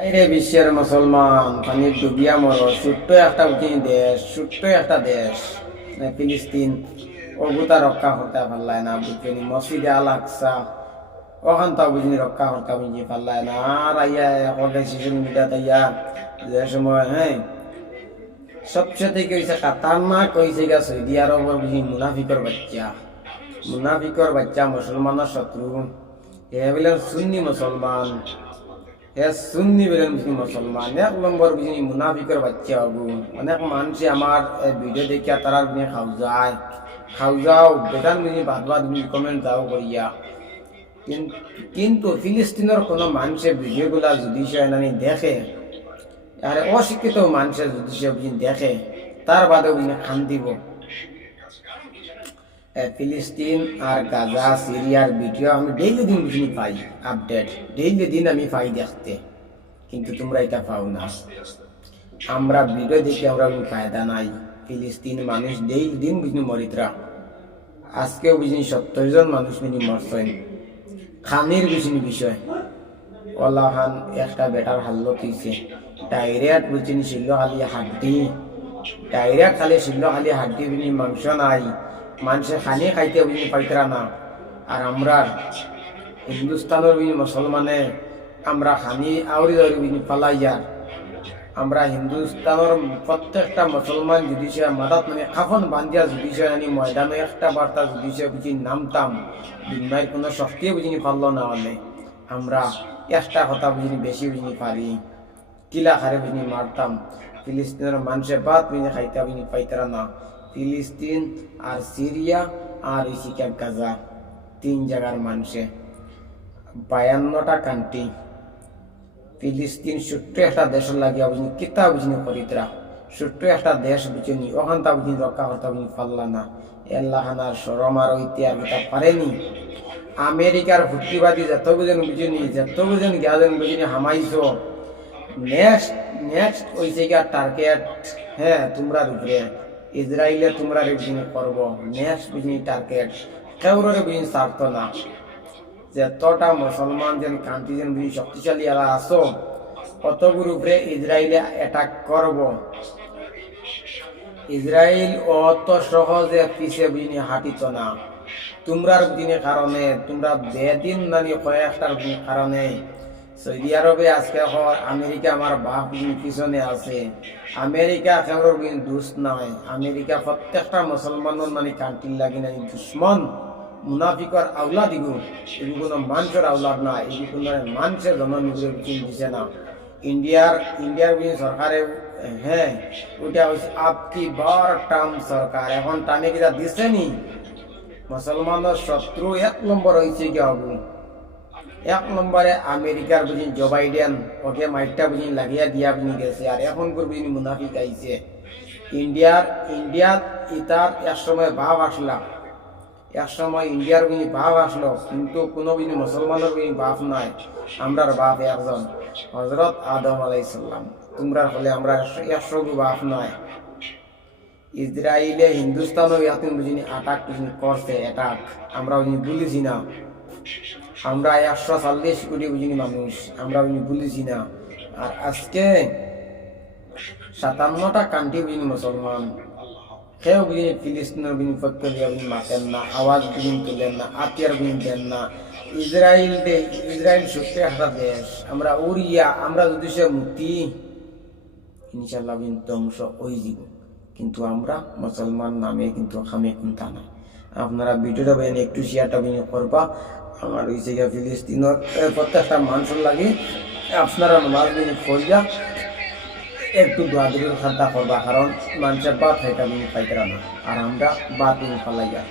আইরে বিশ্বের মুসলমান পানির ডুবিয়া মর ছোট্ট একটা দেশ, ছোট্ট একটা দেশ ফিলিস্তিন অগুতা রক্ষা করতে পারলায় না বুঝছেনি। মসজিদে আল আকসা ওখান তো বুঝিনি রক্ষা করতে বুঝি পারলায় না। আর আইয়া এখন সোশ্যাল মিডিয়া তাইয়া যে সময় সবচেয়ে থেকে হয়েছে খাতারনাক হয়েছে গা সৌদি আরবের বুঝি মুনাফিকর বাচ্চা মুসলমানের শত্রু। এ বললেন সুন্নি মুসলমান, সুন্নি বলেন মুসলমান, এক নম্বর বুঝিনি মুনাফিকের বাচ্চা হবু। অনেক মানুষ আমার ভিডিও দেখিয়া তারা খাও যাও বেদান বুঝি বাদ কমেন্ট দাও করিয়া। কিন্তু ফিলিস্তিনের কোনো মানুষের ভিডিওগুলা যদি সে দেখে, আর অশিক্ষিত মানুষের যদি সে দেখে, তার বাদে বুঝি খান দিব। ফিলিস্তিন আর গাজা সিরিয়ার ভিডিও আমি ডেইলি দিন বুঝিনি পাই, আপডেট ডেইলি দিন আমি পাই দেখতে, কিন্তু তোমরা এটা পাও না। আমরা ভিডিও দেখে আমরা ফায়দা নাই। ফিলিস্তিন মানুষ ডেইলি দিন বুঝিনি মরিতরা, আজকেও বুঝিনি 70 জন মানুষ বুঝিনি মরছেন। খানির বুঝিনি বিষয় ওলা খান একটা বেটার হাল্লত হয়েছে, ডাইরেক্ট বুঝিনি শিল্ল খালি হাড্ডি, ডাইরেক্ট খালি শিল্ল খালি হাড্ডি বুঝিনি মাংস নাই। মানুষের খানি খাইতে বুঝিনি পাইতরা না। আর আমরা হিন্দুস্তানের বুঝি মুসলমানে আমরা খানি আউরি বুঝিনি পালাইয়ার। আমরা হিন্দুস্তানের প্রত্যেকটা মুসলমান যদি সে মাদাত কাফন বান্ধিয়া যদি সে ময়দানে একটা বার্তা যদি সে বুঝি নামতাম, দুনিয়ার কোনো শক্তি বুঝিনি পারলো না হলে আমরা একটা কথা বুঝিনি বেশি বুঝিনি পারি, কিলা খারে বুঝিনি মারতাম। ফিলিস্তিনের মানুষের ভাত বুঝিনি খাইতে বুঝিনি পাইতারা না। ফিলিস্তিন আর সিরিয়া আর ইসিকা গাজা 3 জায়গার মানুষে 52টা কান্ট্রি। ফিলিস্তিন ছোট্ট একটা দেশের লাগিয়া বুঝিনি কিতা বুঝিনি করিতরা, ছোট্ট একটা দেশ বুঝিনি ওখান তা বুঝিনি রক্ষা করতে বুঝিনি পারলা না। এল্লাহানার সরম আর ঐতিহার এটা পারেনি। আমেরিকার ভুক্তিবাদী যত বুঝেন বুঝিনি, যত বুঝেন গিয়াছেন বুঝিনি হামাইছো। নেক্সট হয়েছে গিয়া টার্গেট তোমরা উপরে ইসরায়েলে তোমরা বুঝিনি করবো। নেক্সট বুঝিনি টার্গেট কেউরে বুঝিনি ছাড়ত না। যতটা মুসলমান যেন কান্ট্রি যেন বুঝি শক্তিশালী এলা আসো, অতগুর উপরে ইসরায়েলে অ্যাটাক করব। ইসরায়েল অত সহজে পিছে বুঝিনি হাঁটিত না। তোমরার বুঝিনি কারণে, তোমরা বেদিন নানি কয়েকটার কারণে সৌদি আরবে আজকে আমেরিকা আমার বাপ পিছনে আছে। আমেরিকা কেউর দোষ নয়, আমেরিকা প্রত্যেকটা মুসলমানের মানে কান্ট্রির লাগি নানি দুশ্মন, মুনাফিকর আউলাদ এগুলো কোনো মানুষের আউলাদ না। এগুলো মানুষের জননিগুলো দিছে না। ইন্ডিয়ার সরকারে ওটা হচ্ছে আপকি বার টার্ম সরকার। এখন টানে কিনা দিছে নি মুসলমানের শত্রু 1 নম্বর হয়েছে কি হবু। 1 নম্বরে আমেরিকার বুঝি জো বাইডেন, ওকে মাইকটা বুঝি লাগিয়া দিয়া বুঝি গেছে। আর এখন বুঝি মুনাফিক আইছে। ইন্ডিয়ার ইতার এক সময় ভাব আসলা, এক সময় ইন্ডিয়ার বুঝি ভাব আসলো, কিন্তু কোনো বুঝি মুসলমানের বুঝি বাপ নাই। আমরার বাপ একজন হজরত আদম আলাইসাল্লাম। তোমরা হলে আমরা 100 বাপ নয়। ইসরায়েলে হিন্দুস্তানও এখন বুঝিনি আটাক বুঝিনি করছে অ্যাটাক, আমরা বুঝিনি বলেছি না। আমরা 140 কোটি বুঝিনি মানুষ, আমরা বুঝিনি বলেছি না। আর আজকে 57টা কান্ট্রি বুঝিনি মুসলমান, কেউ বুঝিনি ফিলিস্তিনের বুঝিনি পক্ষ দিয়ে বুঝিনি মাতেন না, আওয়াজ বুঝিনি তুলেন না, আতিয়ার বুঝিনি দেন না। ইসরায়েল ছোট্ট একটা দেশ, আমরা উড়িয়া আমরা যদি সে মুক্তি ইনশাল্লাহ বুঝিনি ধ্বংস হয়ে যাব। কিন্তু আমরা মুসলমান নামে কিন্তু খামে কুন্তা না। আপনারা ভিডিওটা বেন একটু শেয়ারটা বিনি করবা। আমার হয়েছে গিয়া ফিলিস্তিনের প্রত্যেকটা মানুষের লাগে আপনারা নামাজ বিনি করিয়া একটু দোয়া খাদ্যা করবা, কারণ মানুষের বাদ খাইটা বিনি পাইতারা না। আর আমরা বাদ বিনি ফালাইয়া